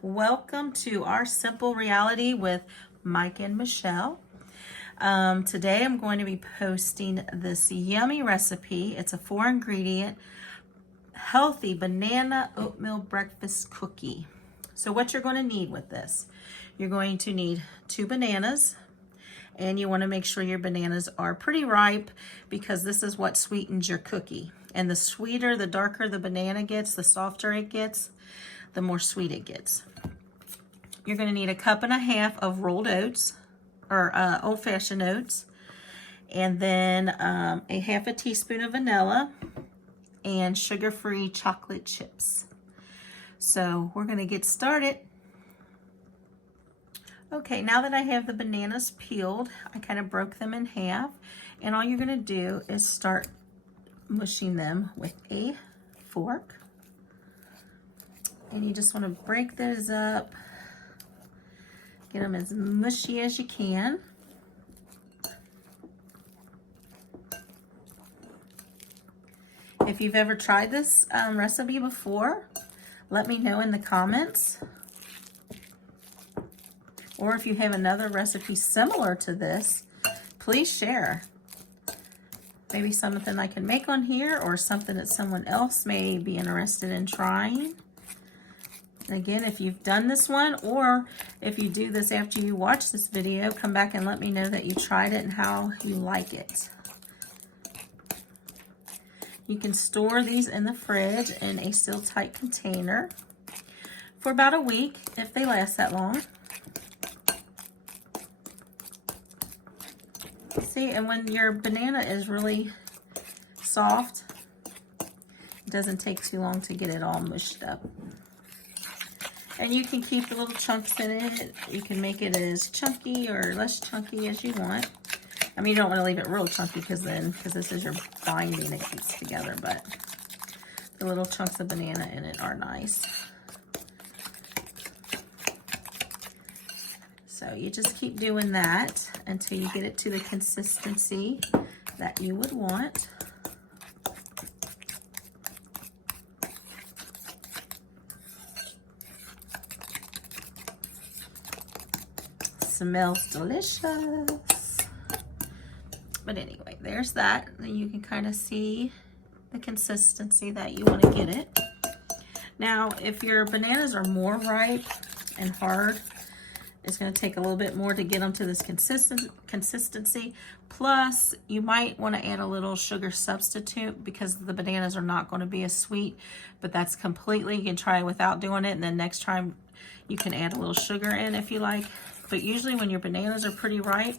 Welcome to our Simple Reality with Mike and Michelle. Today I'm going to be posting this yummy recipe. It's a 4-ingredient healthy banana oatmeal breakfast cookie. So what you're going to need with this, you're going to need 2 bananas, and you want to make sure your bananas are pretty ripe because this is what sweetens your cookie. And the sweeter, the darker the banana gets, the softer it gets, the more sweet it gets. You're going to need 1.5 cups of rolled oats, or Old Fashion oats, and then a 1/2 teaspoon of vanilla and sugar-free chocolate chips. So we're going to get started. Okay, now that I have the bananas peeled, I kind of broke them in half, and all you're going to do is start mushing them with a fork. And you just want to break those up, get them as mushy as you can. If you've ever tried this recipe before, let me know in the comments. Or if you have another recipe similar to this, please share. Maybe something I can make on here, or something that someone else may be interested in trying. And again, if you've done this one, or if you do this after you watch this video, come back and let me know that you tried it and how you like it. You can store these in the fridge in a still tight container for about a week if they last that long. See, and when your banana is really soft, it doesn't take too long to get it all mushed up. And you can keep the little chunks in it. You can make it as chunky or less chunky as you want. I mean, you don't want to leave it real chunky because this is your binding that keeps together, but the little chunks of banana in it are nice. So you just keep doing that until you get it to the consistency that you would want. Smells delicious. But anyway, there's that. Then you can kind of see the consistency that you want to get it. Now, if your bananas are more ripe and hard, it's going to take a little bit more to get them to this consistency. Plus, you might want to add a little sugar substitute because the bananas are not going to be as sweet, but that's completely, you can try without doing it, and then next time you can add a little sugar in if you like. But usually when your bananas are pretty ripe,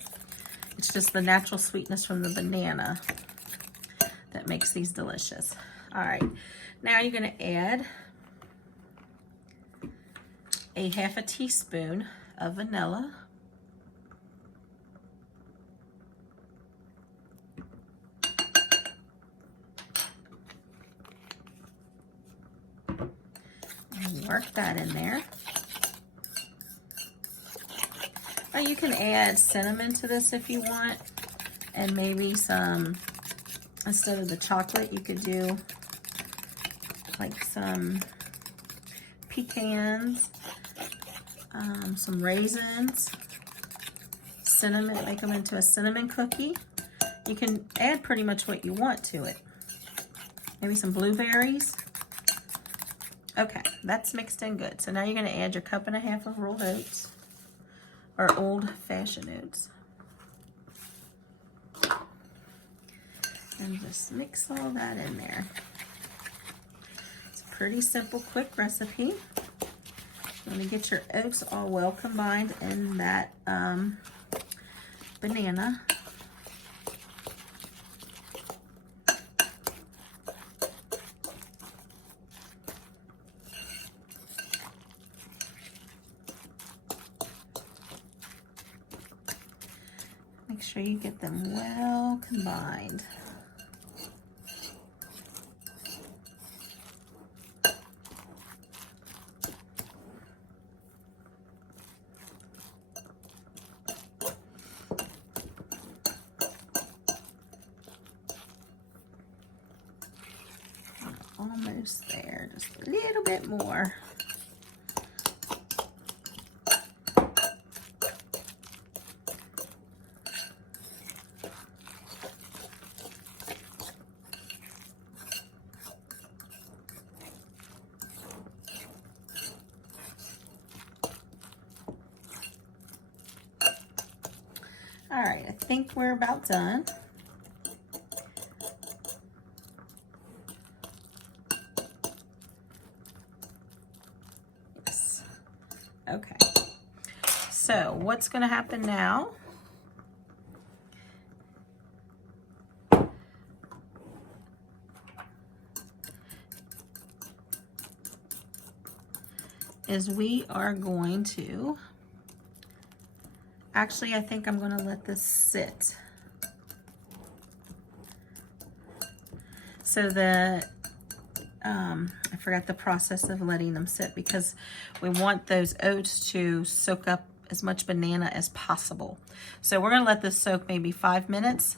it's just the natural sweetness from the banana that makes these delicious. All right, now you're going to add a 1/2 teaspoon of vanilla. And work that in there. Now you can add cinnamon to this if you want, and maybe some, instead of the chocolate, you could do like some pecans, some raisins, cinnamon, make them into a cinnamon cookie. You can add pretty much what you want to it. Maybe some blueberries. Okay, that's mixed in good. So now you're going to add your 1.5 cups of rolled oats, or Old Fashion oats. And just mix all that in there. It's a pretty simple, quick recipe. You want to get your oats all well combined in that banana. Make sure you get them well combined. Almost there, just a little bit more. All right, I think we're about done. Yes. Okay. So what's going to happen now is we are going to, actually I think I'm going to let this sit. So I forgot the process of letting them sit because we want those oats to soak up as much banana as possible. So we're going to let this soak maybe 5 minutes,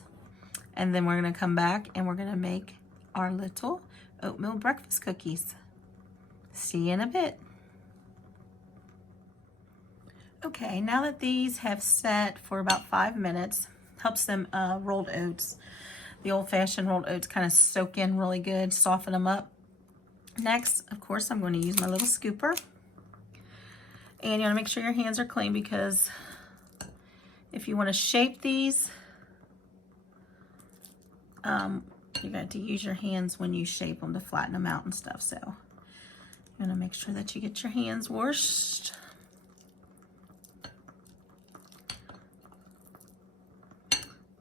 and then we're going to come back and we're going to make our little oatmeal breakfast cookies. See you in a bit. Okay, now that these have set for about 5 minutes, helps them rolled oats, the Old Fashion Rolled Oats kind of soak in really good, soften them up. Next, of course, I'm going to use my little scooper. And you want to make sure your hands are clean, because if you want to shape these, you got to use your hands when you shape them to flatten them out and stuff. So you want to make sure that you get your hands washed.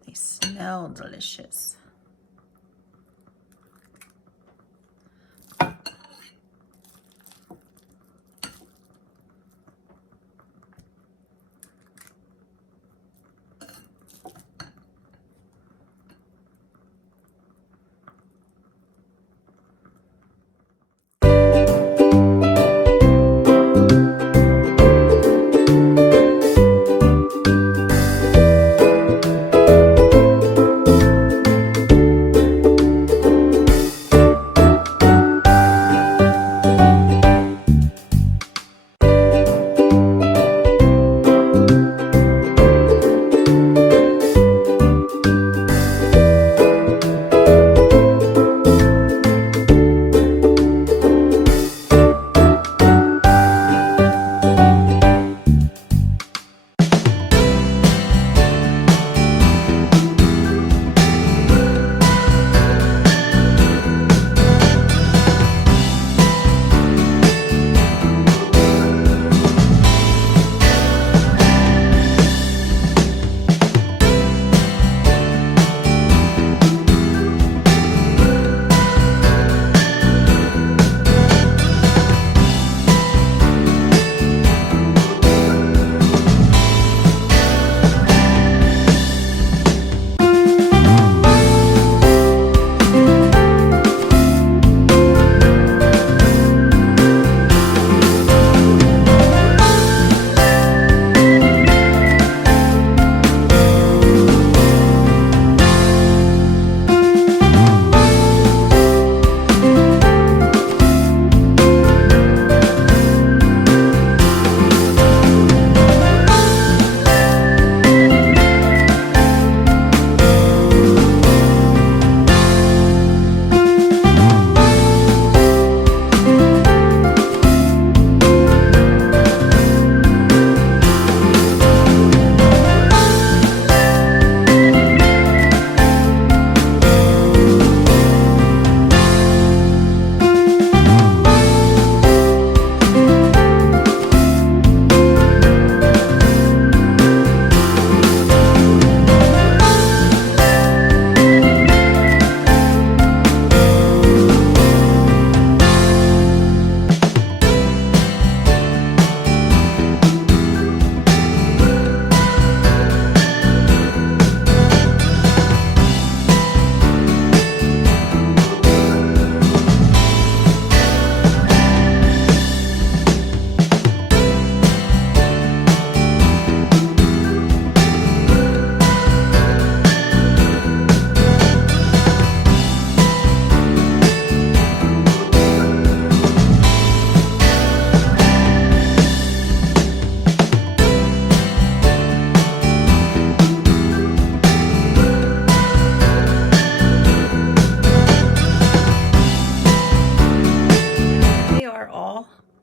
They smell delicious.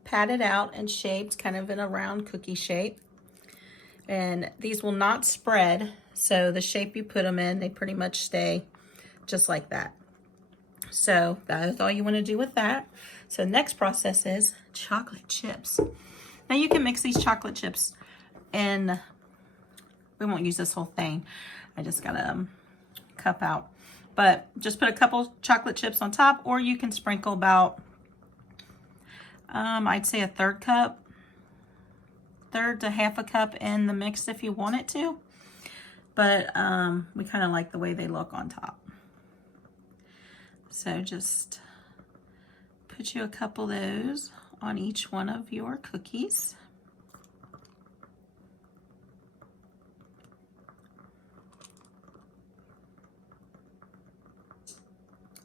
Patted out and shaped kind of in a round cookie shape. And these will not spread, So the shape you put them in, they pretty much stay just like that. So that is all you want to do with that. So next process is chocolate chips. Now you can mix these chocolate chips in, we won't use this whole thing. I just got a cup out. But just put a couple chocolate chips on top, or you can sprinkle about, I'd say a third to half a cup in the mix if you want it to. But we kind of like the way they look on top. So just put you a couple of those on each one of your cookies.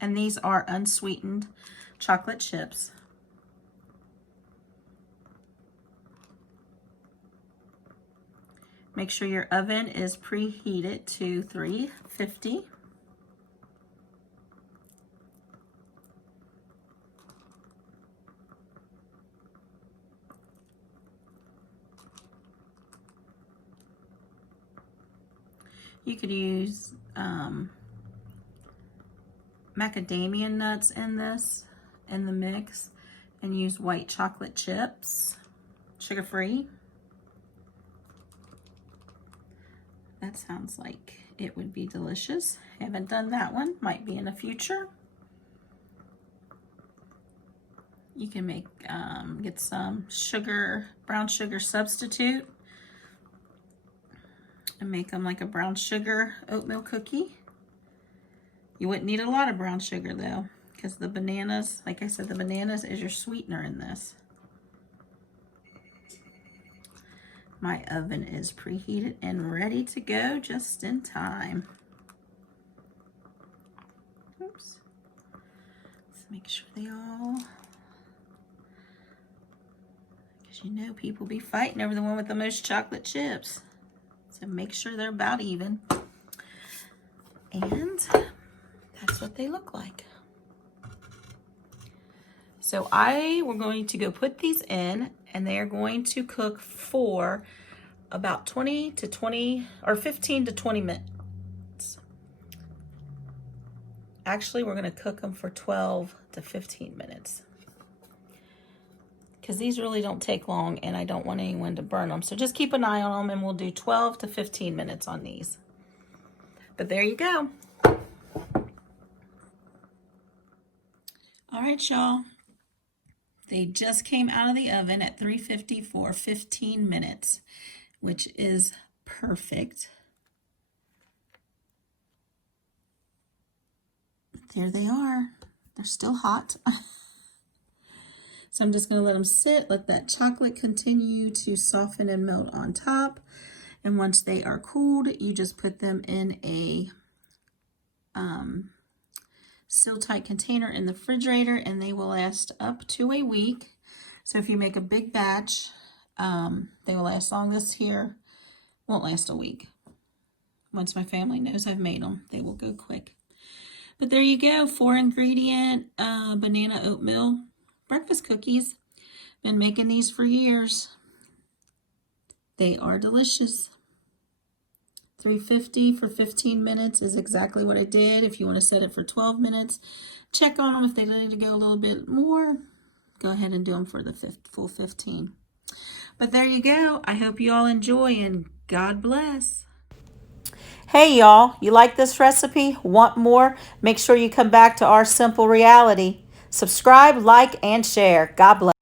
And these are unsweetened chocolate chips. Make sure your oven is preheated to 350. You could use macadamia nuts in the mix, and use white chocolate chips, sugar-free. That sounds like it would be delicious. Haven't done that one, might be in the future. You can make, get some sugar, brown sugar substitute, and make them like a brown sugar oatmeal cookie. You wouldn't need a lot of brown sugar though, because the bananas, like I said, the bananas is your sweetener in this. My oven is preheated and ready to go just in time. Oops. Let's make sure they all, because you know people be fighting over the one with the most chocolate chips. So make sure they're about even. And that's what they look like. So we're going to go put these in, and they are going to cook for about 15 to 20 minutes. Actually, we're going to cook them for 12 to 15 minutes. Because these really don't take long, and I don't want anyone to burn them. So just keep an eye on them, and we'll do 12 to 15 minutes on these. But there you go. All right, y'all. They just came out of the oven at 350 for 15 minutes, which is perfect. There they are. They're still hot. So I'm just going to let them sit, let that chocolate continue to soften and melt on top. And once they are cooled, you just put them in a seal tight container in the refrigerator, and they will last up to a week. So if you make a big batch, they will last long. This here won't last a week. Once my family knows I've made them, they will go quick. But there you go, 4-ingredient banana oatmeal breakfast cookies. Been making these for years. They are delicious. 350 for 15 minutes is exactly what I did. If you want to set it for 12 minutes, check on them. If they need to go a little bit more, go ahead and do them for the full 15. But there you go. I hope you all enjoy, and God bless. Hey y'all, you like this recipe? Want more? Make sure you come back to Our Simple Reality. Subscribe, like, and share. God bless.